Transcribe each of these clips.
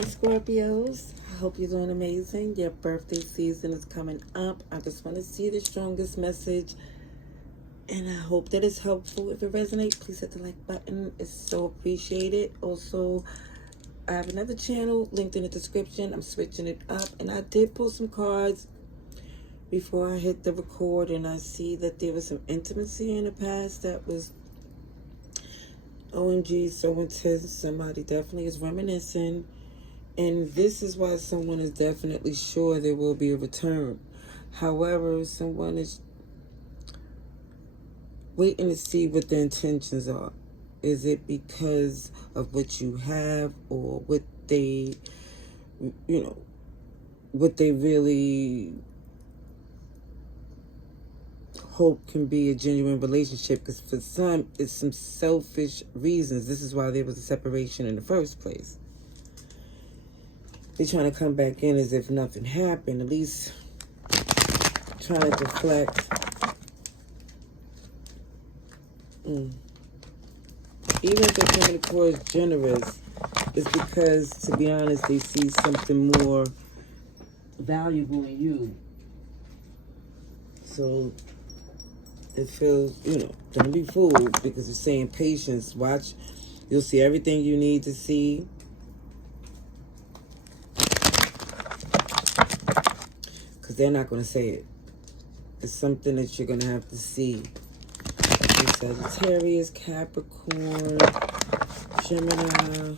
Hi, Scorpios. I hope you're doing amazing. Your birthday season is coming up. I just want to see the strongest message, and I hope that it's helpful. If it resonates, please hit the like button. It's so appreciated. Also, I have another channel linked in the description. I'm switching it up, and I did pull some cards before I hit the record, and I see that there was some intimacy in the past that was OMG so intense. Somebody definitely is reminiscing. And this is why someone is definitely sure there will be a return. However, someone is waiting to see what their intentions are. Is it because of what you have, or what they, what they really hope can be a genuine relationship? Because for some, it's some selfish reasons. This is why there was a separation in the first place. They're trying to come back in as if nothing happened, at least trying to deflect. Even if they're coming across generous, it's because, to be honest, they see something more valuable in you. So it feels, don't be fooled, because it's saying patience. Watch, you'll see everything you need to see. Because they're not going to say it. It's something that you're going to have to see. Sagittarius, Capricorn, Gemini.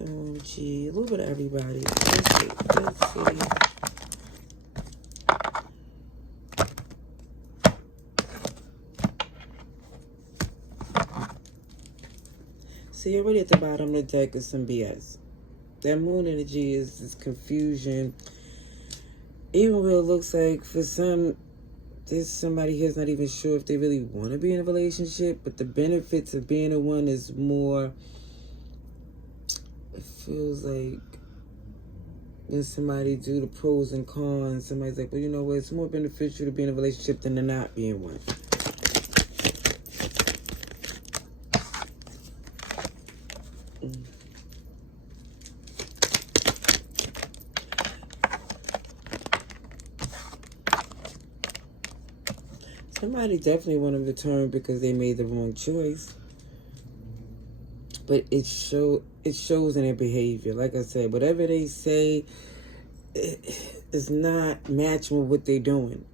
Oh, gee, a little bit of everybody. Let's see. So you're already at the bottom of the deck of some BS. That moon energy is this confusion. Even though it looks like for some, there's somebody here's not even sure if they really want to be in a relationship, but the benefits of being in one is more, it feels like when somebody do the pros and cons, somebody's like, well, you know what, it's more beneficial to be in a relationship than to not be in one. Somebody definitely want to return because they made the wrong choice. But it shows in their behavior. Like I said, whatever they say is not matching with what they're doing.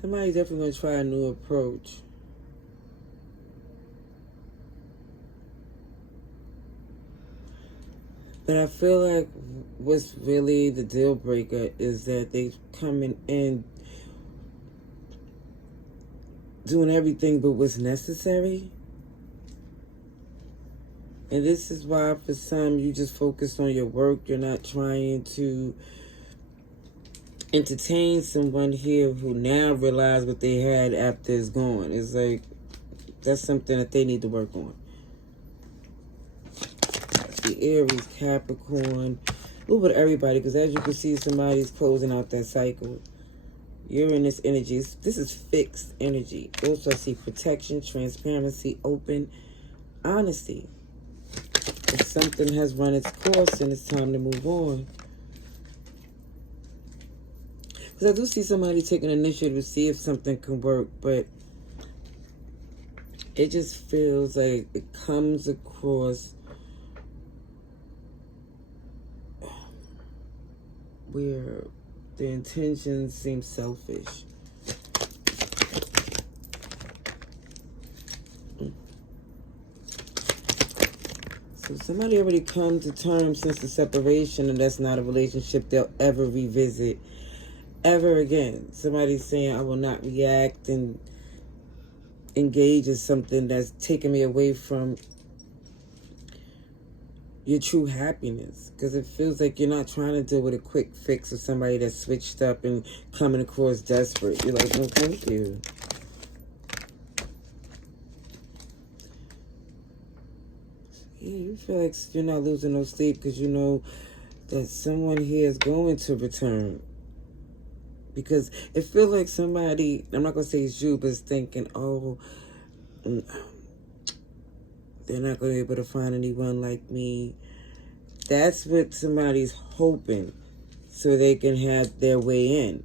Somebody's definitely going to try a new approach. But I feel like what's really the deal breaker is that they coming in doing everything but what's necessary. And this is why for some, you just focus on your work. You're not trying to entertain someone here who now realize what they had after it's gone. It's like, that's something that they need to work on. The Aries, Capricorn, a little bit of everybody, because as you can see, somebody's closing out that cycle. You're in this energy. This is fixed energy. Also, I see protection, transparency, open, honesty. If something has run its course and it's time to move on. Because I do see somebody taking initiative to see if something can work, but it just feels like it comes across where the intentions seem selfish. So somebody already come to terms since the separation, and that's not a relationship they'll ever revisit ever again. Somebody's saying, I will not react and engage in something that's taking me away from your true happiness, because it feels like you're not trying to deal with a quick fix of somebody that's switched up and coming across desperate. You're like, no, thank you. you feel like you're not losing no sleep because you know that someone here is going to return. Because it feels like somebody, I'm not going to say it's you, but it's thinking, oh, they're not going to be able to find anyone like me. That's what somebody's hoping so they can have their way in.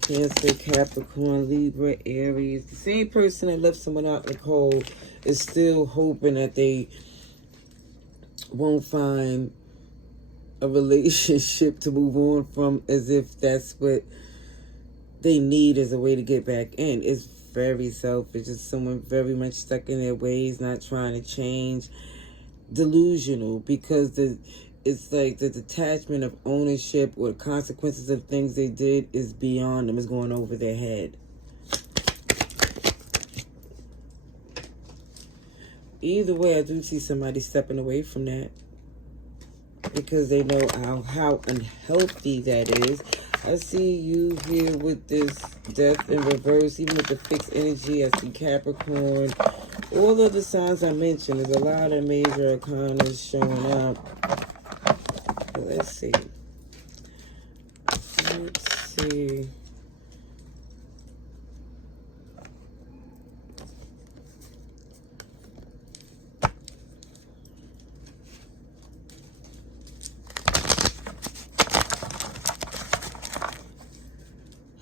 Cancer, Capricorn, Libra, Aries. The same person that left someone out in the cold is still hoping that they won't find a relationship to move on from, as if that's what they need as a way to get back in. It's very selfish. It's someone very much stuck in their ways, not trying to change. Delusional, because it's like the detachment of ownership or the consequences of things they did is beyond them. It's going over their head. Either way, I do see somebody stepping away from that because they know how unhealthy that is. I see you here with this death in reverse, even with the fixed energy. I see Capricorn. All of the signs I mentioned, there's a lot of major arcana showing up. But let's see. Let's see.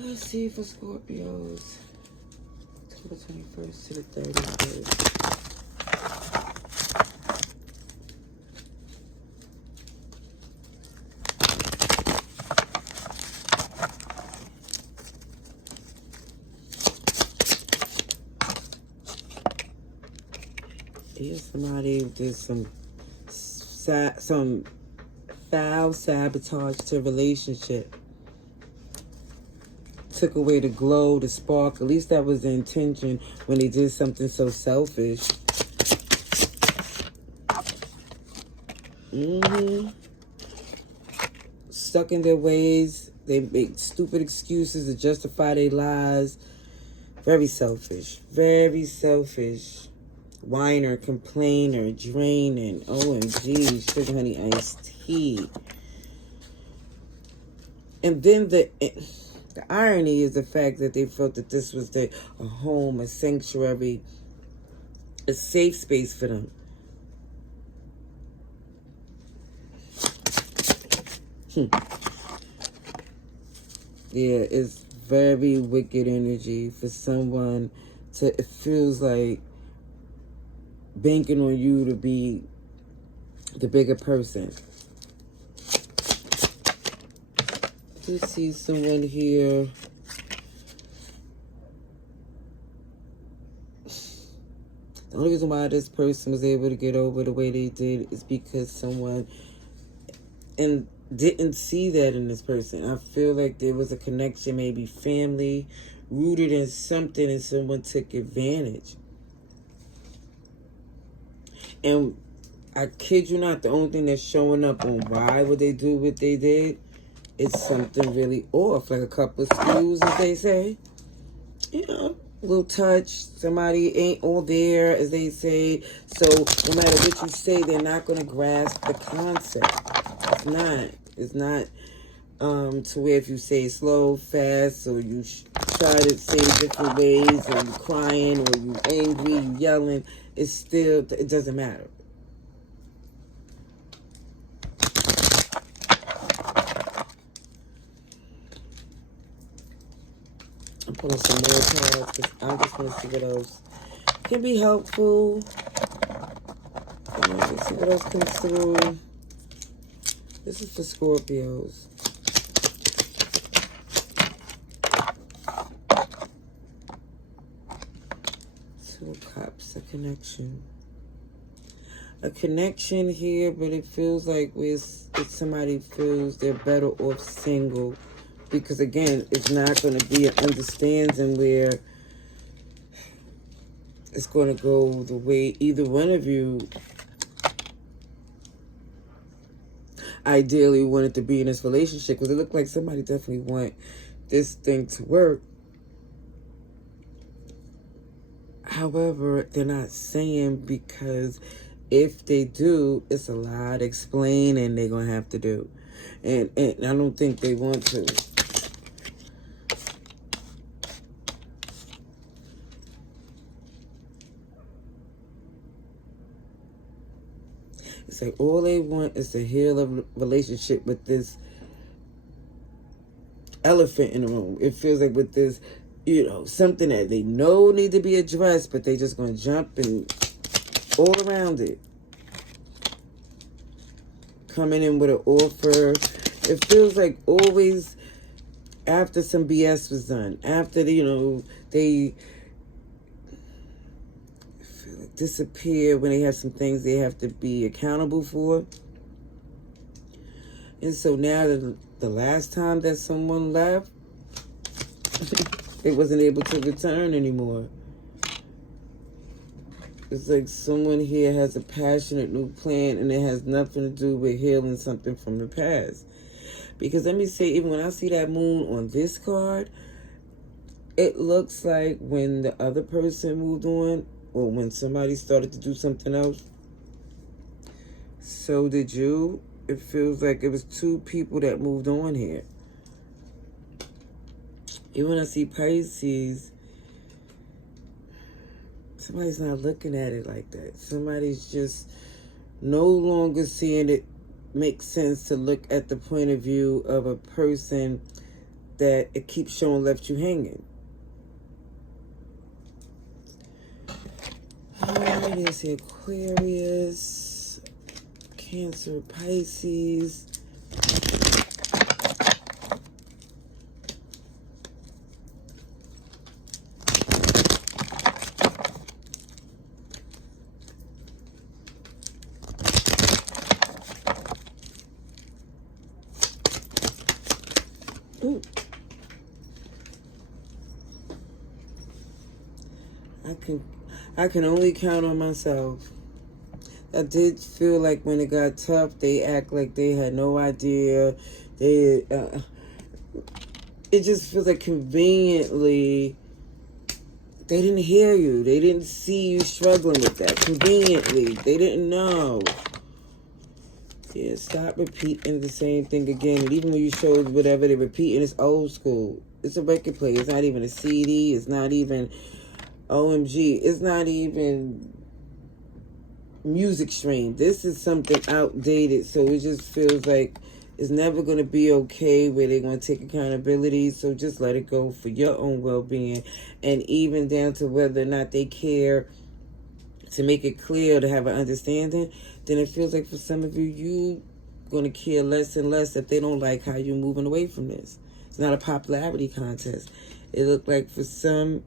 Let's see for Scorpios. October 21st to the 31st. Here's somebody did some foul sabotage to a relationship. Took away the glow, the spark. At least that was the intention when they did something so selfish. Stuck in their ways. They make stupid excuses to justify their lies. Very selfish. Very selfish. Whiner, complainer, draining. OMG, sugar honey iced tea. And then the irony is the fact that they felt that this was a home, a sanctuary, a safe space for them. Yeah, it's very wicked energy for someone to, it feels like banking on you to be the bigger person. You see someone here. The only reason why this person was able to get over the way they did is because someone didn't see that in this person. I feel like there was a connection, maybe family, rooted in something, and someone took advantage. And I kid you not, the only thing that's showing up on why would they do what they did, it's something really off, like a couple of screws, as they say. You know, a little touch. Somebody ain't all there, as they say. So no matter what you say, they're not going to grasp the concept. It's not to where if you say slow, fast, or you try to say different ways, or you crying, or you angry, you yelling, it's still, it doesn't matter. I'm pulling some more cards because I just want to see what else can be helpful. Let's see what else comes through. This is for Scorpios. Two of Cups, a connection. A connection here, but it feels like if somebody feels they're better off single. Because again, it's not going to be an understanding where it's going to go the way either one of you ideally wanted to be in this relationship. Because it looked like somebody definitely want this thing to work. However, they're not saying because if they do, it's a lot of explaining they're going to have to do. And I don't think they want to. It's like all they want is to heal a relationship with this elephant in the room. It feels like with this, something that they know need to be addressed, but they just going to jump and all around it. Coming in with an offer. It feels like always after some BS was done. After, they feel like disappear when they have some things they have to be accountable for. And so now the last time that someone left, they wasn't able to return anymore. It's like someone here has a passionate new plan and it has nothing to do with healing something from the past. Because let me say, even when I see that moon on this card, it looks like when the other person moved on, or when somebody started to do something else, so did you. It feels like it was two people that moved on here. Even when I see Pisces, somebody's not looking at it like that. Somebody's just no longer seeing it make sense to look at the point of view of a person that it keeps showing left you hanging. Alright, let's see, Aquarius, Cancer, Pisces. Ooh. I can only count on myself. I did feel like when it got tough, they act like they had no idea. It just feels like conveniently they didn't hear you. They didn't see you struggling with that. Conveniently, they didn't know. Yeah, stop repeating the same thing again. And even when you show whatever they're repeating, it's old school. It's a record player. It's not even a CD. It's not even OMG. It's not even music stream. This is something outdated. So it just feels like it's never going to be okay where they're going to take accountability. So just let it go for your own well-being. And even down to whether or not they care to make it clear, to have an understanding, then it feels like for some of you, you going to care less and less if they don't like how you're moving away from this. It's not a popularity contest. It looked like for some,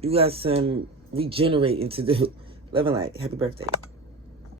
you got some regenerating to do. Love and light. Happy birthday.